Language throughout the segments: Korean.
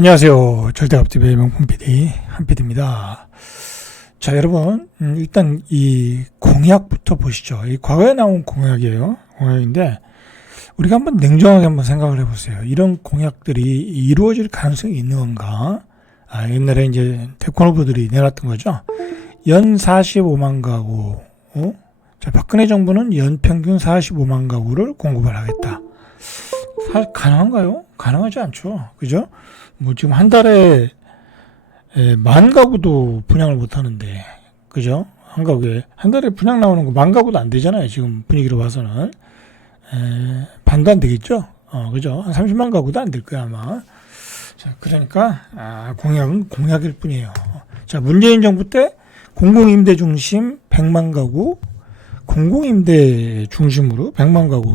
안녕하세요. 절대갑집의 명품 PD 한PD입니다. 자, 여러분, 일단 이 공약부터 보시죠. 이 과거에 나온 공약이에요. 공약인데 우리가 한번 냉정하게 한번 생각을 해보세요. 이런 공약들이 이루어질 가능성이 있는 건가? 옛날에 이제 대권 후보들이 내놨던 거죠. 연 45만 가구. 자, 박근혜 정부는 연 평균 45만 가구를 공급을 하겠다. 가능한가요? 가능하지 않죠. 그죠? 뭐 지금 한 달에 10,000가구도 분양을 못 하는데, 그죠? 한 가구에 한 달에 분양 나오는 거 10,000가구도 안 되잖아요. 지금 분위기로 봐서는 반도 안 되겠죠. 그죠? 한 30만 가구도 안 될 거야 아마. 자, 그러니까 공약은 공약일 뿐이에요. 자, 문재인 정부 때 공공임대 중심 100만 가구, 공공임대 중심으로 100만 가구.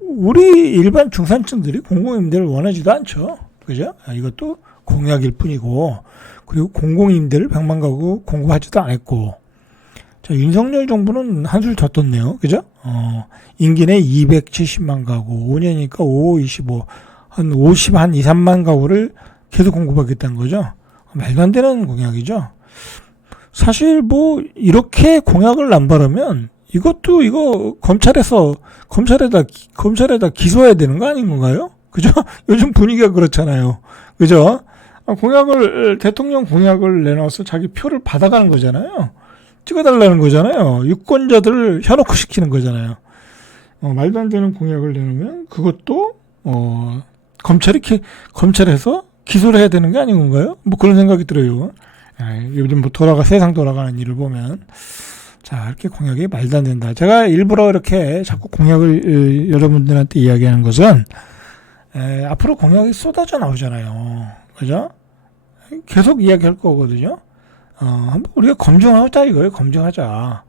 우리 일반 중산층들이 공공임대를 원하지도 않죠. 그죠? 이것도 공약일 뿐이고, 그리고 공공임대를 100만 가구 공급하지도 않았고, 자, 윤석열 정부는 한술 더 떴네요. 그죠? 임기 내 270만 가구, 5년이니까 5, 25, 한 50, 한 2, 3만 가구를 계속 공급하겠다는 거죠. 말도 안 되는 공약이죠. 사실 뭐, 이렇게 공약을 남발하면, 이거 검찰에다 기소해야 되는 거 아닌 건가요? 그죠? 요즘 분위기가 그렇잖아요. 그죠? 대통령 공약을 내놔서 자기 표를 받아가는 거잖아요. 찍어달라는 거잖아요. 유권자들을 현혹 시키는 거잖아요. 말도 안 되는 공약을 내놓으면 그것도, 검찰에서 기소를 해야 되는 게 아닌 건가요? 뭐 그런 생각이 들어요. 요즘 뭐 세상 돌아가는 일을 보면. 자, 이렇게 공약이 말도 안 된다. 제가 일부러 이렇게 자꾸 공약을 여러분들한테 이야기하는 것은, 앞으로 공약이 쏟아져 나오잖아요. 그죠? 계속 이야기할 거거든요. 한번 우리가 검증하자 이거예요. 검증하자.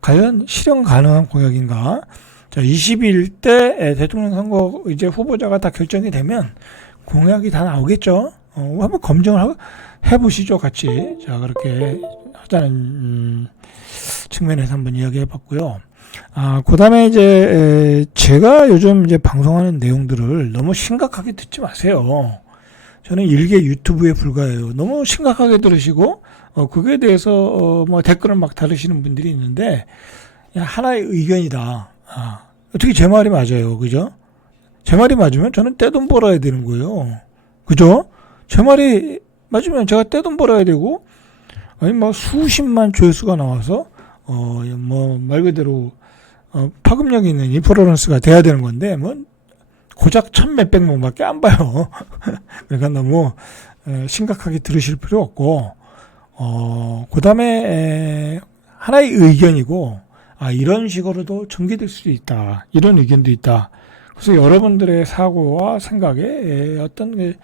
과연 실현 가능한 공약인가? 자, 20일 때 대통령 선거 이제 후보자가 다 결정이 되면 공약이 다 나오겠죠? 한번 검증을 해보시죠, 같이. 자, 그렇게 하자는, 측면에서 한번 이야기 해봤고요. 그 다음에 이제, 제가 요즘 이제 방송하는 내용들을 너무 심각하게 듣지 마세요. 저는 일개 유튜브에 불과해요. 너무 심각하게 들으시고, 그거에 대해서, 뭐 댓글을 막 다루시는 분들이 있는데, 하나의 의견이다. 어떻게 제 말이 맞아요. 그죠? 제 말이 맞으면 저는 떼돈 벌어야 되는 거예요. 그죠? 제 말이 맞으면 제가 떼돈 벌어야 되고, 아니, 뭐, 수십만 조회수가 나와서, 뭐, 말 그대로, 파급력 있는 인플루언서가 돼야 되는 건데, 뭐, 고작 1,몇백 명밖에 안 봐요. 그러니까 너무, 심각하게 들으실 필요 없고, 그 다음에, 하나의 의견이고, 이런 식으로도 전개될 수 있다. 이런 의견도 있다. 그래서 여러분들의 사고와 생각에 어떤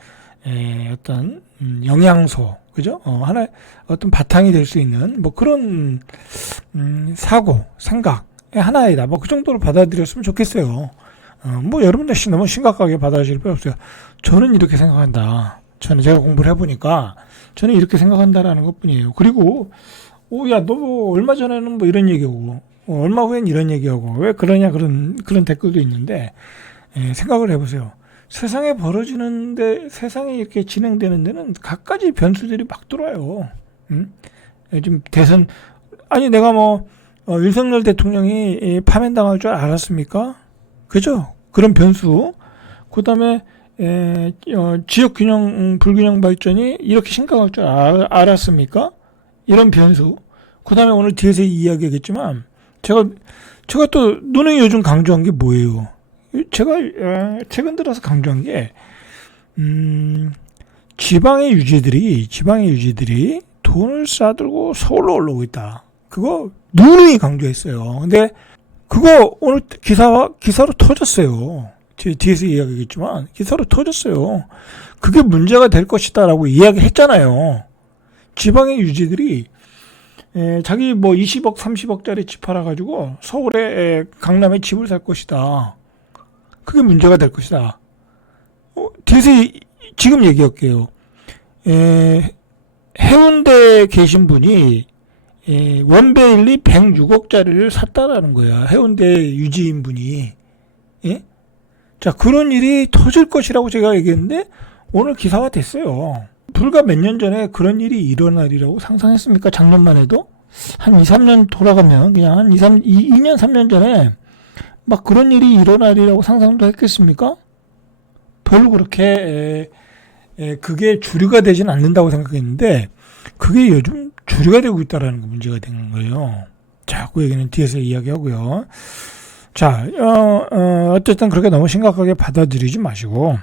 영양소, 그죠? 하나의 어떤 바탕이 될 수 있는 뭐 그런 사고, 생각의 하나이다. 뭐 그 정도로 받아들였으면 좋겠어요. 뭐 여러분들 너무 심각하게 받아들일 필요 없어요. 저는 이렇게 생각한다. 제가 공부를 해보니까 저는 이렇게 생각한다라는 것뿐이에요. 그리고 야, 너 뭐 얼마 전에는 뭐 이런 얘기하고 얼마 후엔 이런 얘기하고 왜 그러냐 그런 댓글도 있는데, 생각을 해보세요. 세상에 세상이 이렇게 진행되는 데는 갖가지 변수들이 막 들어와요. 요즘 대선, 내가 뭐, 윤석열 대통령이 파면당할 줄 알았습니까? 그죠? 그런 변수. 그 다음에, 지역균형, 불균형 발전이 이렇게 심각할 줄 알았습니까? 이런 변수. 그 다음에 오늘 뒤에서 이야기하겠지만, 제가 또 누누이 요즘 강조한 게 뭐예요? 제가 최근 들어서 강조한 게, 지방의 유지들이 돈을 싸들고 서울로 올라오고 있다. 그거 누누이 강조했어요. 근데 그거 오늘 기사로 터졌어요. 뒤에서 이야기하겠지만 기사로 터졌어요. 그게 문제가 될 것이다라고 이야기했잖아요. 지방의 유지들이 자기 뭐 20억, 30억짜리 집 팔아가지고 서울에 강남에 집을 살 것이다. 그게 문제가 될 것이다. 뒤에서 지금 얘기할게요. 해운대에 계신 분이 원베일리 106억짜리를 샀다라는 거야. 해운대 유지인 분이. 예? 자, 그런 일이 터질 것이라고 제가 얘기했는데 오늘 기사화 됐어요. 불과 몇 년 전에 그런 일이 일어나리라고 상상했습니까? 작년만 해도? 한 2, 3년 돌아가면 그냥 한 2년, 3년 전에 막 그런 일이 일어나리라고 상상도 했겠습니까? 별로 그렇게 그게 주류가 되진 않는다고 생각했는데 그게 요즘 주류가 되고 있다는 게 문제가 되는 거예요. 자, 그 얘기는 뒤에서 이야기하고요. 자, 어쨌든 그렇게 너무 심각하게 받아들이지 마시고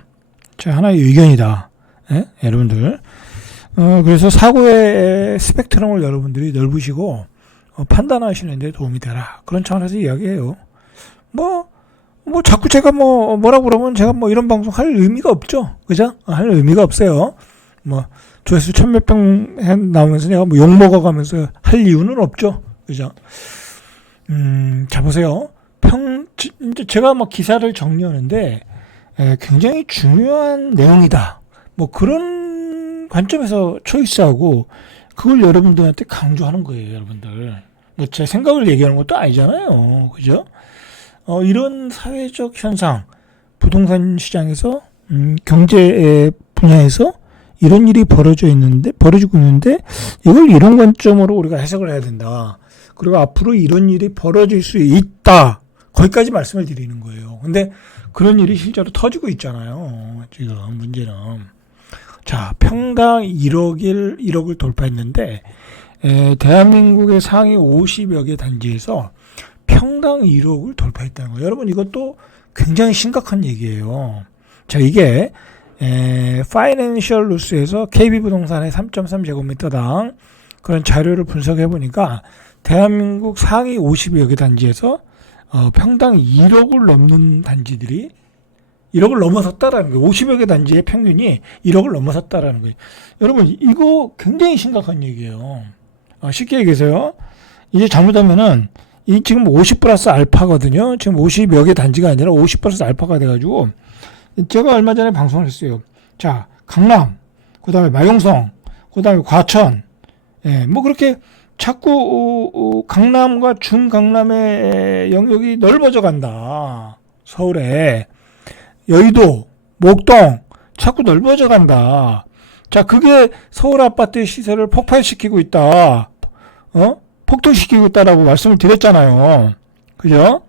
자, 하나의 의견이다. 예? 여러분들. 그래서 사고의 스펙트럼을 여러분들이 넓으시고 판단하시는 데 도움이 되라. 그런 차원에서 이야기해요. 뭐 자꾸 제가 뭐라고 그러면 제가 이런 방송 할 의미가 없죠. 그죠? 할 의미가 없어요. 조회수 1000몇병 나오면서 내가 욕 먹어가면서 할 이유는 없죠. 그죠? 자, 보세요. 제가 기사를 정리하는데, 굉장히 중요한 내용이다. 그런 관점에서 초이스하고, 그걸 여러분들한테 강조하는 거예요, 여러분들. 제 생각을 얘기하는 것도 아니잖아요. 그죠? 이런 사회적 현상, 부동산 시장에서, 경제 분야에서 이런 일이 벌어지고 있는데, 이걸 이런 관점으로 우리가 해석을 해야 된다. 그리고 앞으로 이런 일이 벌어질 수 있다. 거기까지 말씀을 드리는 거예요. 근데 그런 일이 실제로 터지고 있잖아요. 지금 문제는. 자, 평당 1억을 돌파했는데, 대한민국의 상위 50여 개 단지에서 평당 1억을 돌파했다는 거예요. 여러분, 이것도 굉장히 심각한 얘기예요. 자, 이게 파이낸셜 뉴스에서 KB부동산의 3.3제곱미터당 그런 자료를 분석해 보니까 대한민국 상위 50여 개 단지에서 평당 1억을 넘는 단지들이 1억을 넘어섰다라는 거예요. 50여 개 단지의 평균이 1억을 넘어섰다라는 거예요. 여러분, 이거 굉장히 심각한 얘기예요. 쉽게 얘기해서요. 이제 잘못하면은 이 지금 50 플러스 알파거든요. 지금 50여 개 단지가 아니라 50 플러스 알파가 돼가지고 제가 얼마 전에 방송을 했어요. 자, 강남, 그 다음에 마용성, 그 다음에 과천, 그렇게 자꾸 강남과 중강남의 영역이 넓어져 간다. 서울에 여의도, 목동 자꾸 넓어져 간다. 자, 그게 서울 아파트의 시세를 폭발시키고 있다. 폭등시키고 있다라고 말씀을 드렸잖아요. 그죠?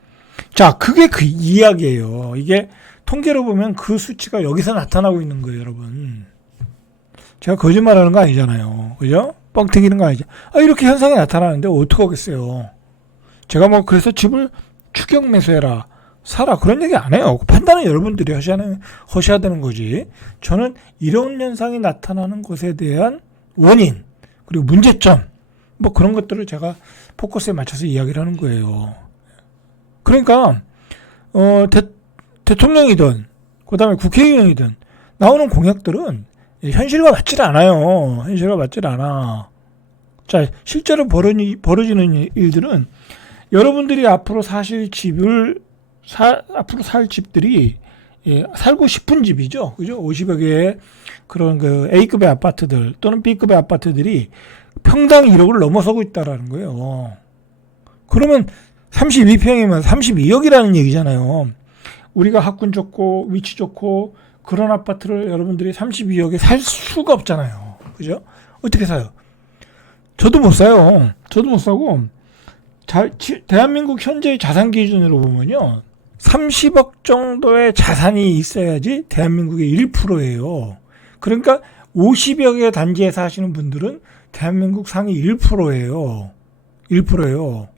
자, 그게 그 이야기예요. 이게 통계로 보면 그 수치가 여기서 나타나고 있는 거예요, 여러분. 제가 거짓말하는 거 아니잖아요. 그죠? 뻥 튀기는 거 아니죠. 이렇게 현상이 나타나는데 어떡하겠어요. 제가 그래서 집을 추격 매수해라, 사라, 그런 얘기 안 해요. 판단은 여러분들이 하셔야 되는 거지. 저는 이런 현상이 나타나는 것에 대한 원인, 그리고 문제점, 그런 것들을 제가 포커스에 맞춰서 이야기를 하는 거예요. 그러니까, 대통령이든, 그 다음에 국회의원이든, 나오는 공약들은 현실과 맞질 않아요. 현실과 맞질 않아. 자, 실제로 벌어지는 일들은 여러분들이 앞으로 앞으로 살 집들이 살고 싶은 집이죠. 그죠? 50여 개의 그런 A급의 아파트들 또는 B급의 아파트들이 평당 1억을 넘어서고 있다라는 거예요. 그러면 32평이면 32억이라는 얘기잖아요. 우리가 학군 좋고 위치 좋고 그런 아파트를 여러분들이 32억에 살 수가 없잖아요. 그죠? 어떻게 사요? 저도 못 사요. 저도 못 사고, 대한민국 현재의 자산 기준으로 보면요, 30억 정도의 자산이 있어야지 대한민국의 1%예요. 그러니까 50여 개 단지에 사시는 분들은 대한민국 상위 1%예요. 1%예요.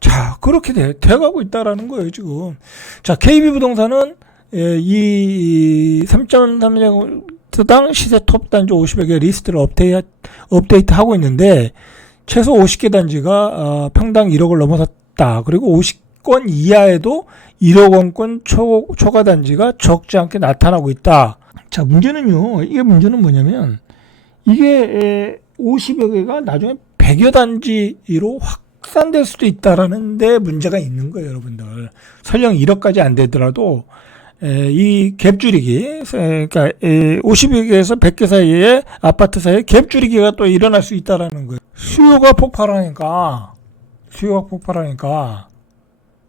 자, 그렇게 돼가고 있다라는 거예요, 지금. 자, KB부동산은 이 3.3제곱미터당 시세 톱 단지 50여 개 리스트를 업데이트하고 있는데, 최소 50개 단지가 평당 1억을 넘어섰다. 그리고 50건 이하에도 1억 원권 초과 단지가 적지 않게 나타나고 있다. 자, 문제는요, 이게 문제는 뭐냐면, 이게 50여 개가 나중에 100여 단지로 확산될 수도 있다라는 데 문제가 있는 거예요, 여러분들. 설령 1억까지 안 되더라도 이 갭줄이기, 그러니까 50여 개에서 100개 사이에 아파트 사이에 갭줄이기가 또 일어날 수 있다라는 거예요. 수요가 폭발하니까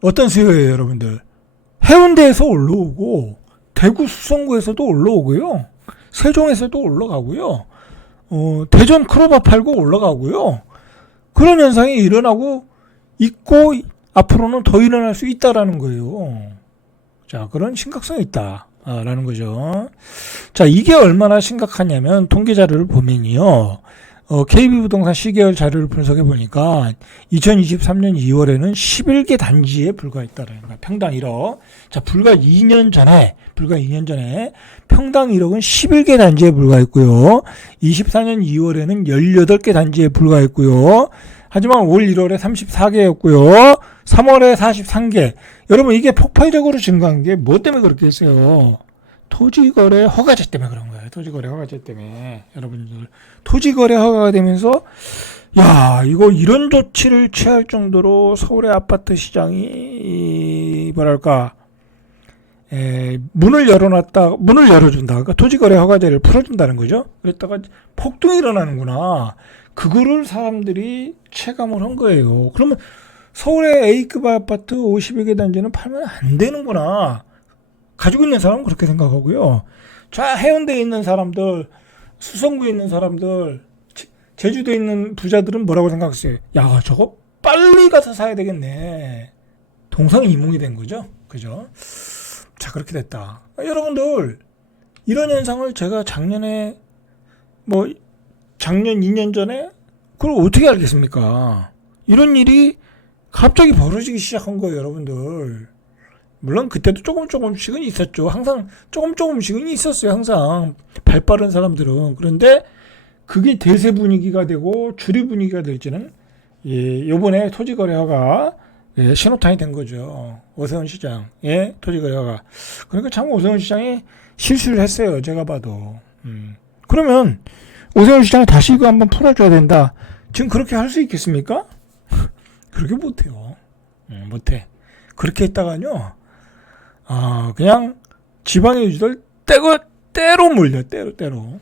어떤 수요예요, 여러분들? 해운대에서 올라오고 대구 수성구에서도 올라오고요. 세종에서도 올라가고요. 대전 크로바 팔고 올라가고요. 그런 현상이 일어나고 있고 앞으로는 더 일어날 수 있다라는 거예요. 자, 그런 심각성이 있다라는 거죠. 자, 이게 얼마나 심각하냐면 통계 자료를 보면요. KB부동산 시계열 자료를 분석해 보니까 2023년 2월에는 11개 단지에 불과했다라는 거야. 평당 1억. 자, 불과 2년 전에 평당 1억은 11개 단지에 불과했고요. 24년 2월에는 18개 단지에 불과했고요. 하지만 올 1월에 34개였고요. 3월에 43개. 여러분, 이게 폭발적으로 증가한 게 뭐 때문에 그렇게 했어요? 토지거래 허가제 때문에 그런 거예요. 토지거래 허가제 때문에. 여러분들, 토지거래 허가가 되면서, 야, 이거 이런 조치를 취할 정도로 서울의 아파트 시장이, 뭐랄까, 문을 열어준다. 그러니까 토지거래 허가제를 풀어준다는 거죠. 그랬다가 폭동이 일어나는구나. 그거를 사람들이 체감을 한 거예요. 그러면 서울의 A급 아파트 50여 개 단지는 팔면 안 되는구나. 가지고 있는 사람은 그렇게 생각하고요. 자, 해운대에 있는 사람들, 수성구에 있는 사람들, 제주도에 있는 부자들은 뭐라고 생각했어요? 야, 저거 빨리 가서 사야 되겠네. 동상이몽이 된 거죠. 그죠? 자, 그렇게 됐다. 여러분들, 이런 현상을 제가 작년 2년 전에, 그걸 어떻게 알겠습니까? 이런 일이 갑자기 벌어지기 시작한 거예요, 여러분들. 물론 그때도 조금씩은 있었죠. 항상 조금씩은 있었어요. 항상 발 빠른 사람들은. 그런데 그게 대세 분위기가 되고 주류 분위기가 될지는 요번에 토지거래허가 신호탄이 된 거죠. 오세훈 시장 토지거래허가. 그러니까 참 오세훈 시장이 실수를 했어요. 제가 봐도. 그러면 오세훈 시장이 다시 이거 한번 풀어줘야 된다. 지금 그렇게 할 수 있겠습니까? 그렇게 못해요. 못해. 그렇게 했다가요. 그냥 지방의 유지들 때로 물려. 때로.